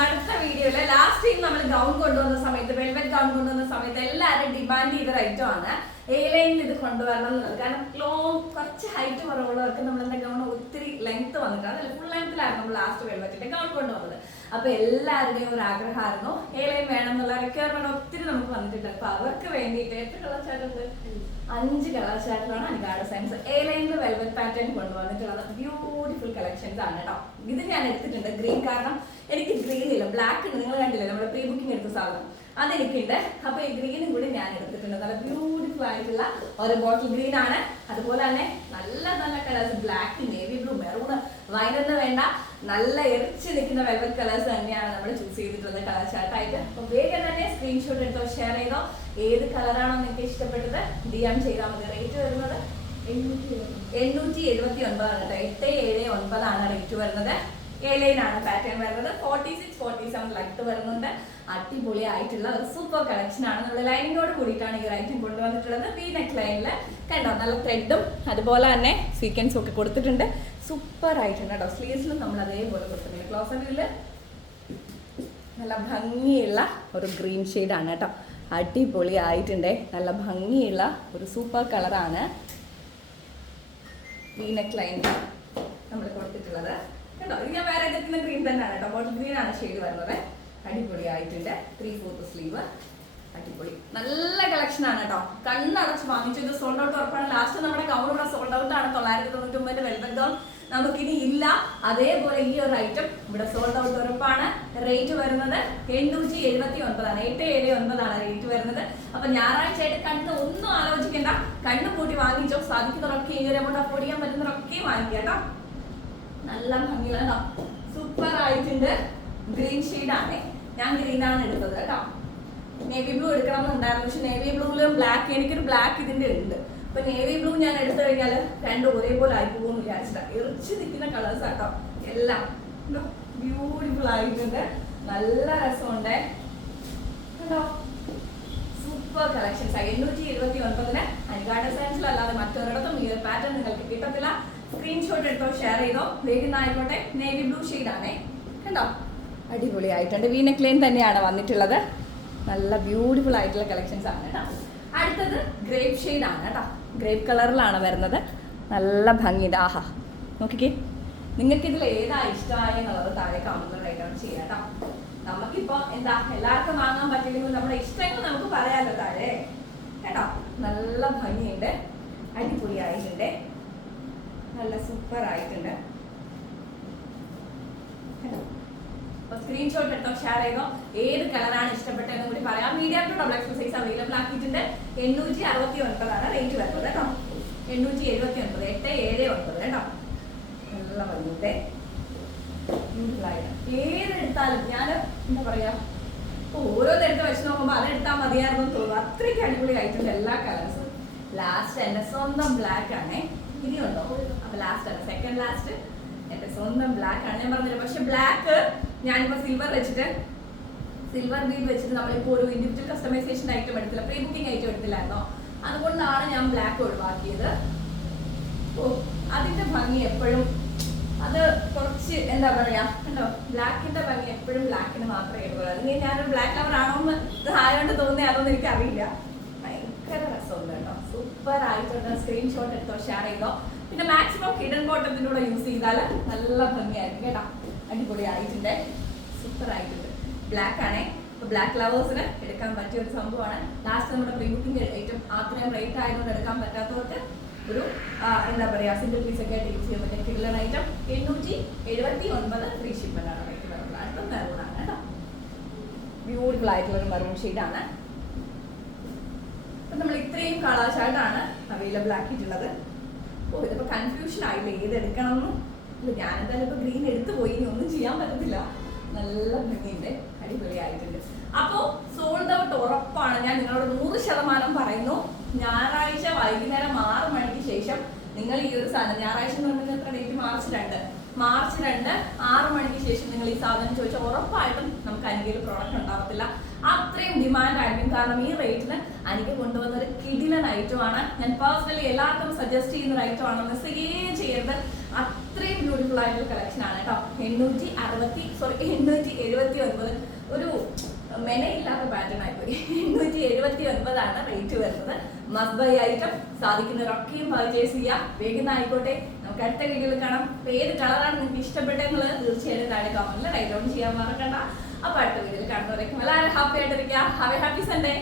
അടുത്ത വീഡിയോയിൽ last time നമ്മൾ ഗൗൺ കൊണ്ടുവന്ന സമയത്ത് വെൽവെറ്റ് ഗൗൺ കൊണ്ടുവന്ന സമയത്ത് എല്ലാവരും ഡിമാൻഡ് ചെയ്ത ഐറ്റം ആണ് എ ലൈനിൽ ഇത് കൊണ്ടുവരണം എന്നുള്ളത്. കാരണം ലോങ് കുറച്ച് ഹൈറ്റ് കുറവുള്ളവർക്ക് നമ്മളെന്താ ഗൗൺ ഒത്തിരി ലെങ്ത് വന്നിട്ടാണ്. ഫുൾ ലെങ്ത്തിലായിരുന്നു നമ്മൾ ലാസ്റ്റ് വെൽവെറ്റിന്റെ ഗൗൺ കൊണ്ടുവന്നത്. അപ്പൊ എല്ലാവരുടെയും ഒരു ആഗ്രഹമായിരുന്നു. ഏലയും വേണം എന്നുള്ള റിക്വയർമെന്റ് ഒത്തിരി നമുക്ക് വന്നിട്ടുണ്ട്. അപ്പൊ അവർക്ക് വേണ്ടിയിട്ട് എത്ര കളർ ചാർട്ടുണ്ട് അഞ്ച് കളർ ചാർട്ടിലാണ് അനികാട് സയൻസ് ലൈനിൽ വെൽവെറ്റ് പാറ്റേൺ കൊണ്ടുവന്നിട്ടുള്ളത്. ബ്യൂട്ടിഫുൾ കളക്ഷൻസ് ആണ് കേട്ടോ ഇത് ഞാൻ എടുത്തിട്ടുണ്ട്. ഗ്രീൻ കാരണം എനിക്ക് ഗ്രീൻ ഇല്ല. ബ്ലാക്ക് ഉണ്ട് നിങ്ങൾ കണ്ടില്ലേ? നമ്മുടെ പ്രീ ബുക്കിംഗ് എടുത്ത സാധനം. അതെനിക്കുണ്ട്. അപ്പൊ ഈ ഗ്രീനും കൂടി ഞാൻ എടുത്തിട്ടുണ്ട്. നല്ല ബ്യൂട്ടിഫുൾ ആയിട്ടുള്ള ഒരു ബോട്ടിൽ ഗ്രീൻ ആണ്. അതുപോലെ തന്നെ നല്ല നല്ല colours black navy blue maroon വൈനൊന്നും വേണ്ട. നല്ല എറിച്ച് നിൽക്കുന്ന വെൽവെറ്റ് കളേഴ്സ് തന്നെയാണ് നമ്മൾ ചൂസ് ചെയ്തിട്ടുള്ളത് കളർ ചാർട്ടായിട്ട് അപ്പൊ വേഗം തന്നെ സ്ക്രീൻഷോട്ട് എടുത്തോ ഷെയർ ചെയ്തോ. ഏത് കളറാണോ നിങ്ങൾക്ക് ഇഷ്ടപ്പെട്ടത് ഡി എം ചെയ്താൽ മതി. റേറ്റ് വരുന്നത് എണ്ണൂറ്റി എഴുപത്തി ഒൻപതാണ് കേട്ടോ. എട്ട് ഏഴ് ഒൻപതാണ് റേറ്റ് വരുന്നത്. ഏലൈനാണ് പാറ്റേൺ വരുന്നത് forty six forty seven light വരുന്നുണ്ട്. അടിപൊളിയായിട്ടുള്ള ഒരു സൂപ്പർ കളക്ഷൻ ആണ്. നമ്മൾ ലൈനിങ്ങോട് കൂടിയിട്ടാണ് ഈ ഐറ്റം കൊണ്ടുവന്നിട്ടുള്ളത്. വി നെക്ക് ലൈനിൽ കണ്ടോ? നല്ല ത്രെഡും അതുപോലെ തന്നെ സീക്വൻസും ഒക്കെ കൊടുത്തിട്ടുണ്ട്. സൂപ്പർ ആയിട്ടുണ്ട് കേട്ടോ. സ്ലീവ്സിലും നമ്മൾ അതേപോലെ കൊടുത്തിട്ടുണ്ട്. ക്ലോസ് നല്ല ഭംഗിയുള്ള ഒരു ഗ്രീൻ ആണ് കേട്ടോ. അടിപൊളി ആയിട്ടുണ്ട് നല്ല ഭംഗിയുള്ള ഒരു സൂപ്പർ കളറാണ് ഈ നെക്ക് ലൈനിൽ നമ്മൾ കൊടുത്തിട്ടുള്ളത്. കേട്ടോ ഇത് ഞാൻ വേറെ എടുക്കുന്ന ഗ്രീൻ തന്നെയാണ് കേട്ടോ. ബോട്ടിൽ ഗ്രീൻ ആണ് ഷെയ്ഡ് വരുന്നത്. അടിപൊളി ആയിട്ടുണ്ട് ത്രീ ഫോർത്ത് സ്ലീവ് അടിപൊളി. നല്ല കളക്ഷൻ ആണ് കേട്ടോ. കണ്ണടച്ച് വാങ്ങിച്ചു. ഇത് സോൾഡ് ഔട്ട് ഉറപ്പാണ്. ലാസ്റ്റ് നമ്മുടെ കവർ ഇവിടെ സോൾഡ് ഔട്ട് ആണ്. തൊള്ളായിരത്തി തൊണ്ണൂറ്റി ഒമ്പതിന്റെ വെൽവെറ്റ് ഗൗൺ നമുക്കിനി ഇല്ല. അതേപോലെ ഈ ഒരു ഐറ്റം ഇവിടെ സോൾഡ് ഔട്ട് ഉറപ്പാണ്. റേറ്റ് വരുന്നത് എണ്ണൂറ്റി എഴുപത്തി ഒൻപതാണ് എട്ട് ഏഴ് ഒൻപതാണ് റേറ്റ് വരുന്നത്. അപ്പൊ ഞായറാഴ്ച ആയിട്ട് കണ്ണ് ഒന്നും ആലോചിക്കേണ്ട. കണ്ണ് കൂട്ടി വാങ്ങിച്ചോ. സാധിക്കുന്നതൊക്കെ ഈ ഒരു എമൗണ്ട് അഫോർഡ് ചെയ്യാൻ പറ്റുന്നതൊക്കെ വാങ്ങിക്കാം കേട്ടോ. നല്ല ഭംഗിയുള്ള സൂപ്പർ ആയിട്ടുണ്ട്. ഗ്രീൻ ആണ്. ഞാൻ ഗ്രീൻ ആണ് എടുത്തത് കേട്ടോ. നേവി ബ്ലൂ എടുക്കണം എന്നുണ്ടായിരുന്നു പക്ഷെ നേവി ബ്ലൂവിലും ബ്ലാക്ക് എനിക്കൊരു ബ്ലാക്ക് ഇതിന്റെ ഉണ്ട്. അപ്പൊ നേവി ബ്ലൂ ഞാൻ എടുത്തു കഴിഞ്ഞാൽ രണ്ടും ഒരേപോലെ ആയി പോകുമെന്ന് വിചാരിച്ചിട്ടാ. എറിച്ച് നിൽക്കുന്ന കളേഴ്സ് ആട്ടോ എല്ലാം. ബ്യൂട്ടിഫുൾ ആയിട്ടുണ്ട്. നല്ല രസമുണ്ട്. കണ്ടോ? സൂപ്പർ കളക്ഷൻസ് എണ്ണൂറ്റി എഴുപത്തി ഒൻപതിന് അനികാ സയൻസിലല്ലാതെ മറ്റൊരിടത്തും ഈ ഒരു പാറ്റേൺ നിങ്ങൾക്ക് കിട്ടത്തില്ല. സ്ക്രീൻഷോട്ട് എടുത്തോ ഷെയർ ചെയ്തോ? വേഗം ആയിക്കോട്ടെ നേവി ബ്ലൂ ആണേ. കണ്ടോ? അടിപൊളിയായിട്ടുണ്ട്. വി തന്നെയാണ് വന്നിട്ടുള്ളത്. നല്ല ബ്യൂട്ടിഫുൾ ആയിട്ടുള്ള കളക്ഷൻസ് ആണ് കേട്ടോ. അടുത്തത് ഗ്രേപ്പ് ആണ് കേട്ടോ. ഗ്രേപ്പ് കളറിലാണ് വരുന്നത്. നല്ല ഭംഗിയുണ്ട്. ആഹാ നോക്കിക്കേ. നിങ്ങൾക്ക് ഇതിൽ ഏതാ ഇഷ്ടമായ എന്നുള്ളത് താഴെ കമന്റ് റൈറ്റ് ചെയ്യാം കേട്ടോ. നമുക്കിപ്പോ എന്താ എല്ലാവർക്കും വാങ്ങാൻ പറ്റില്ലെങ്കിൽ നമ്മുടെ ഇഷ്ടങ്ങൾ നമുക്ക് പറയാലോ താഴെ. കേട്ടോ? നല്ല ഭംഗിയുണ്ട്. അടിപൊളിയായിട്ടുണ്ട്. നല്ല സൂപ്പർ ആയിട്ടുണ്ട്. സ്ക്രീൻഷോട്ട് എടുത്തോ ഷെയർ ചെയ്തോ? ഏത് കളറാണ് ഇഷ്ടപ്പെട്ടതെന്ന് കൂടി പറയാം. Medium to double X size available ആക്കിയിട്ടുണ്ട്. എണ്ണൂറ്റി അറുപത്തി ഒൻപതാണ് റേറ്റ് വരുന്നത് കേട്ടോ. എണ്ണൂറ്റി എഴുപത്തി ഒൻപത് എട്ട് ഏഴ് ഒൻപത് കേട്ടോ. നല്ല വന്നിട്ടേ ഏതെടുത്താലും ഞാൻ എന്താ പറയാ ഓരോന്നെടുത്ത് വെച്ച് നോക്കുമ്പോൾ അതെടുത്താൽ മതിയായിരുന്നു തോന്നുന്നു. അത്രയ്ക്ക് അടിപൊളി ആയിട്ടുണ്ട് എല്ലാ കളേഴ്സും ലാസ്റ്റ് എന്റെ സ്വന്തം ബ്ലാക്ക് ആണേ. ഇനിയുണ്ടോ? അപ്പൊ ലാസ്റ്റ് അല്ല സെക്കൻഡ് ലാസ്റ്റ് എന്റെ സ്വന്തം ബ്ലാക്ക് ആണ്. ഞാൻ പറഞ്ഞില്ല പക്ഷെ ബ്ലാക്ക് ഞാനിപ്പോ സിൽവർ വെച്ചിട്ട് സിൽവർ ബീഡ് വെച്ചിട്ട് നമ്മളിപ്പോ ഒരു ഇൻഡിവിജ്വൽ കസ്റ്റമൈസേഷൻ ഐറ്റം എടുത്തില്ല. പ്രീ ബുക്കിംഗ് ഐറ്റം എടുത്തില്ലായിരുന്നോ? അതുകൊണ്ടാണ് ഞാൻ ബ്ലാക്ക് ഒഴിവാക്കിയത്. ഓ അതിന്റെ ഭംഗി എപ്പോഴും അത് കുറച്ച് എന്താ പറയാ കണ്ടോ? ബ്ലാക്കിന്റെ ഭംഗി എപ്പോഴും ബ്ലാക്കിന് മാത്രമേ എടുക്കുള്ളൂ. അല്ലെങ്കിൽ ഞാനൊരു ബ്ലാക്ക് ലവർ ആണോ എന്ന് ആയതുകൊണ്ട് തോന്നിയ അതൊന്നും എനിക്ക് അറിയില്ല ഭയങ്കര രസമുണ്ട് കേട്ടോ. സൂപ്പർ ആയിട്ടുണ്ട് സ്ക്രീൻഷോട്ട് എടുത്തോ ഷെയർ ചെയ്തോ. പിന്നെ മാക്സിമം ഹിഡൻ ബോട്ടത്തിന്റെ കൂടെ യൂസ് ചെയ്താൽ നല്ല ഭംഗിയായിരിക്കും കേട്ടോ. അടിപൊളി ആയിട്ടുണ്ട് സൂപ്പർ ആയിട്ടുണ്ട് ബ്ലാക്ക് ആണേ ബ്ലാക്ക് ലവേഴ്സിന് എടുക്കാൻ പറ്റിയ ഒരു സംഭവമാണ്. ലാസ്റ്റ് നമ്മുടെ പ്രീ ബുക്കിംഗ് ഐറ്റം അത്രയും റേറ്റ് ആയതുകൊണ്ട് എടുക്കാൻ പറ്റാത്തവർക്ക് ഒരു എന്താ പറയാ സിംഗിൾ പീസ് ഒക്കെ ആയിട്ട് യൂസ് ചെയ്യാൻ പറ്റിയ കിഡ്ലർ ഐറ്റം എണ്ണൂറ്റി എഴുപത്തി ഒൻപത് ഫ്രീ ഷിപ്പിലാണ് ആണ്. റേറ്റ് വരുന്നത്. അടുത്ത മെറൂൺ ആണ് കേട്ടോ. ബ്യൂട്ടിഫുൾ ആയിട്ടുള്ള ഒരു മെറൂൺ ഷെയ്ഡാണ് കളർ ഷർട്ടാണ് അവൈലബിൾ ആക്കിയിട്ടുള്ളത്. അപ്പോൾ ഇതിപ്പോൾ കൺഫ്യൂഷൻ ആയില്ല? ഏത് എടുക്കണം എന്ന് ഇല്ല ഞാൻ എന്തായാലും ഇപ്പൊ ഗ്രീൻ എടുത്തു പോയി ഇനി ഒന്നും ചെയ്യാൻ പറ്റത്തില്ല. നല്ല ഭംഗിയുണ്ട്. അടിപൊളിയായിട്ടുണ്ട്. അപ്പോൾ സോൾഡ് ഔട്ട് ഉറപ്പാണ്. ഞാൻ നിങ്ങളോട് നൂറ് ശതമാനം പറയുന്നു. ഞായറാഴ്ച വൈകുന്നേരം ആറ് മണിക്ക് ശേഷം നിങ്ങൾ ഈ ഒരു സാധനം ഞായറാഴ്ച എന്ന് പറഞ്ഞാൽ എത്ര ഡേറ്റ് മാർച്ച് രണ്ട്. മാർച്ച് രണ്ട് ആറ് മണിക്ക് ശേഷം നിങ്ങൾ ഈ സാധനം ചോദിച്ചാൽ ഉറപ്പായിട്ടും നമുക്ക് അനുകയിൽ പ്രോഡക്റ്റ് ഉണ്ടാവത്തില്ല. അത്രയും ഡിമാൻഡ് ആയിരിക്കും കാരണം ഈ റേറ്റിന് എനിക്ക് കൊണ്ടുവന്ന ഒരു കിടിലൻ ഐറ്റം ആണ് ഞാൻ പേഴ്സണലി എല്ലാവർക്കും സജസ്റ്റ് ചെയ്യുന്ന ഒരു ഐറ്റം ആണ് മെസ്സേജ് ചെയ്യരുത്. അത്രയും ബ്യൂട്ടിഫുൾ ആയിട്ടുള്ള കളക്ഷൻ ആണ് കേട്ടോ. എണ്ണൂറ്റി അറുപത്തി സോറി എണ്ണൂറ്റി എഴുപത്തി ഒൻപത്. ഒരു മെനയില്ലാത്ത പാറ്റേൺ ആയിപ്പോയി. എണ്ണൂറ്റി എഴുപത്തി ഒൻപതാണ് റേറ്റ് വരുന്നത്. മസ്റ്റ് ബൈ ഐറ്റം സാധിക്കുന്നവരൊക്കെയും പർച്ചേസ് ചെയ്യാം. വേഗം ആയിക്കോട്ടെ. നമുക്ക് അടുത്ത വീഡിയോയിൽ കാണാം. ഏത് കളറാണ് നിങ്ങൾക്ക് ഇഷ്ടപ്പെട്ടെന്നുള്ളത് തീർച്ചയായിട്ടും താഴെ കമന്റിൽ റൈറ്റ് ഡൗൺ ചെയ്യാൻ മറക്കണ്ട. അപ്പൊ അടുത്ത വീഡിയോയിൽ കാണുന്നവരേക്കും എല്ലാവരും ഹാപ്പി ആയിട്ടിരിക്കുക ഹാവ് എ ഹാപ്പി സൺഡേ